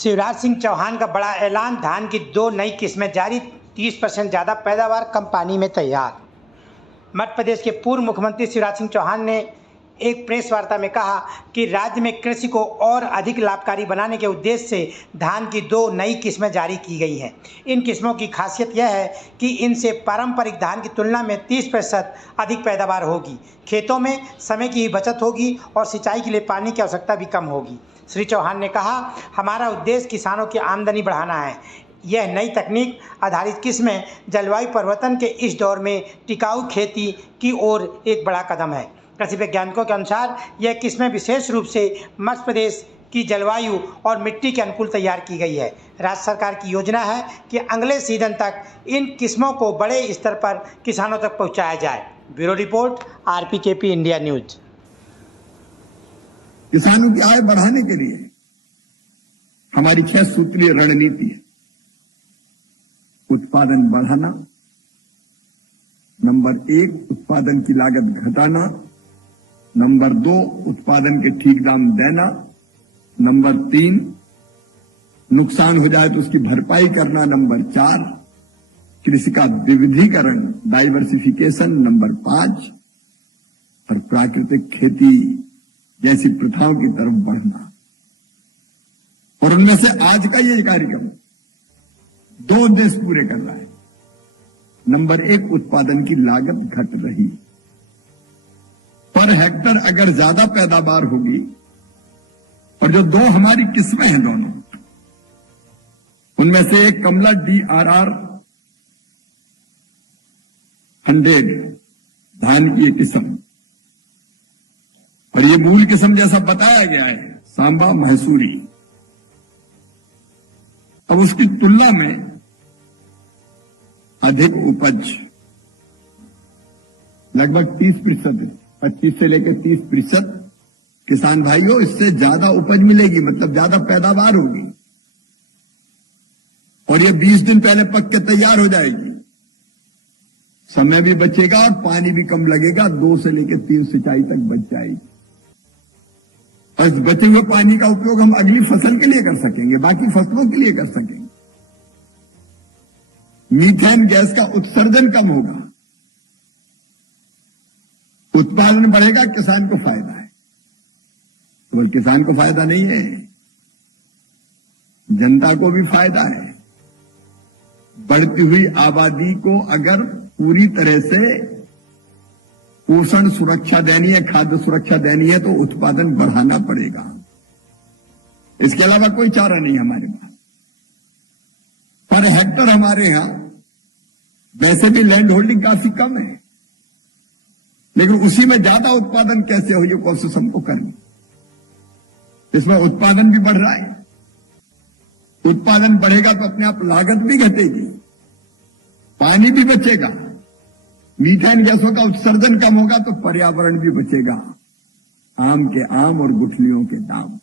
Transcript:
शिवराज सिंह चौहान का बड़ा ऐलान, धान की 2 नई किस्में जारी, 30% ज़्यादा पैदावार कम पानी में तैयार। मध्य प्रदेश के पूर्व मुख्यमंत्री शिवराज सिंह चौहान ने एक प्रेस वार्ता में कहा कि राज्य में कृषि को और अधिक लाभकारी बनाने के उद्देश्य से धान की 2 नई किस्में जारी की गई हैं। इन किस्मों की खासियत यह है कि इनसे पारंपरिक धान की तुलना में 30% अधिक पैदावार होगी, खेतों में समय की बचत होगी और सिंचाई के लिए पानी की आवश्यकता भी कम होगी। श्री चौहान ने कहा, हमारा उद्देश्य किसानों की आमदनी बढ़ाना है। यह नई तकनीक आधारित किस्में जलवायु परिवर्तन के इस दौर में टिकाऊ खेती की ओर एक बड़ा कदम है। कृषि वैज्ञानिकों के अनुसार यह किस्में विशेष रूप से मध्य प्रदेश की जलवायु और मिट्टी के अनुकूल तैयार की गई है। राज्य सरकार की योजना है कि अगले सीजन तक इन किस्मों को बड़े स्तर पर किसानों तक पहुंचाया जाए। Bureau report, RPKP India news. किसानों की आय बढ़ाने के लिए हमारी 6 सूत्रीय रणनीति है। उत्पादन बढ़ाना, नंबर 1 उत्पादन की लागत घटाना, नंबर 2 उत्पादन के ठीक दाम देना, नंबर 3 नुकसान हो जाए तो उसकी भरपाई करना, नंबर 4 कृषि का विविधीकरण डाइवर्सिफिकेशन, नंबर 5 और प्राकृतिक खेती जैसी प्रथाओं की तरफ बढ़ना। और उनमें से आज का ये कार्यक्रम 2 उद्देश्य पूरे कर रहा है। नंबर 1 उत्पादन की लागत घट रही, पर हेक्टर अगर ज्यादा पैदावार होगी और जो 2 हमारी किस्में हैं दोनों, उनमें से एक कमला DRR 100 धान की किस्म और ये मूल किस्म जैसा बताया गया है सांबा महसूरी, अब उसकी तुलना में अधिक उपज लगभग 30%, 25 से लेकर 30% किसान भाइयों, इससे ज्यादा उपज मिलेगी, मतलब ज्यादा पैदावार होगी और ये 20 दिन पहले पक के तैयार हो जाएगी। समय भी बचेगा और पानी भी कम लगेगा, 2 से लेकर 3 सिंचाई तक बच जाएगी और इस बचे हुए पानी का उपयोग हम अगली फसल के लिए कर सकेंगे, बाकी फसलों के लिए कर सकेंगे। मीथेन गैस का उत्सर्जन कम होगा, उत्पादन बढ़ेगा, किसान को फायदा है। केवल किसान को फायदा नहीं है, जनता को भी फायदा है। बढ़ती हुई आबादी को अगर पूरी तरह से पोषण सुरक्षा देनी है, खाद्य सुरक्षा देनी है, तो उत्पादन बढ़ाना पड़ेगा। इसके अलावा कोई चारा नहीं हमारे पास। पर हेक्टर हमारे यहां वैसे भी लैंड होल्डिंग काफी कम है, लेकिन उसी में ज्यादा उत्पादन कैसे हो, ये कोशिश हमको करनी। इसमें उत्पादन भी बढ़ रहा है। उत्पादन बढ़ेगा तो अपने आप लागत भी घटेगी, पानी भी बचेगा, मीथेन गैसों का उत्सर्जन कम होगा तो पर्यावरण भी बचेगा। आम के आम और गुठलियों के दाम।